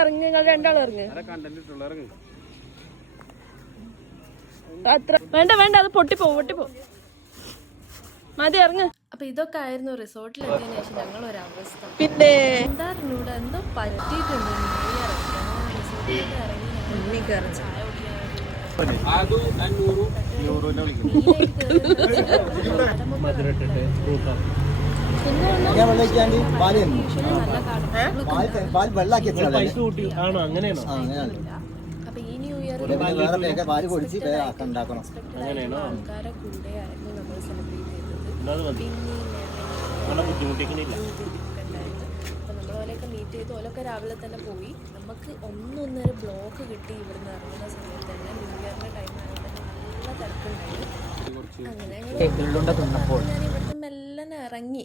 ഇറങ്ങി രണ്ടാളും ഇറങ്ങി. അത്ര വേണ്ട വേണ്ട, അത് പൊട്ടിപ്പോ മതി ഇറങ്ങ്. അപ്പൊ ഇതൊക്കെ ആയിരുന്നു റിസോർട്ടിലെത്തിയതിനു ശേഷം ഞങ്ങളൊരവസ്ഥ. പിന്നെ എന്തായിരുന്നു ഇവിടെ എന്തോ പറ്റിയിട്ടുണ്ട്. റിസോർട്ടിലേക്ക് ഇറങ്ങി ചായ അപ്പൊ ഈ ന്യൂ ഇയർ ആൾക്കാരെ കൂടെ ആയിരുന്നു നമ്മൾ സെലിബ്രേറ്റ് ചെയ്തത്. പിന്നെ അപ്പൊ നമ്മളോലൊക്കെ മീറ്റ് ചെയ്ത് ഓലൊക്കെ രാവിലെ തന്നെ പോയി. നമുക്ക് ഒന്നൊന്നര ബ്ലോക്ക് കിട്ടി ഇവിടുന്ന് ഇറങ്ങുന്ന സമയത്ത് തന്നെ. ന്യൂ ഇയറിന്റെ ടൈം ആയതുകൊണ്ട് നല്ല തിരക്കുണ്ടായി. അങ്ങനെ ഞാൻ ഇവിടുത്തെ മെല്ലനെ ഇറങ്ങി.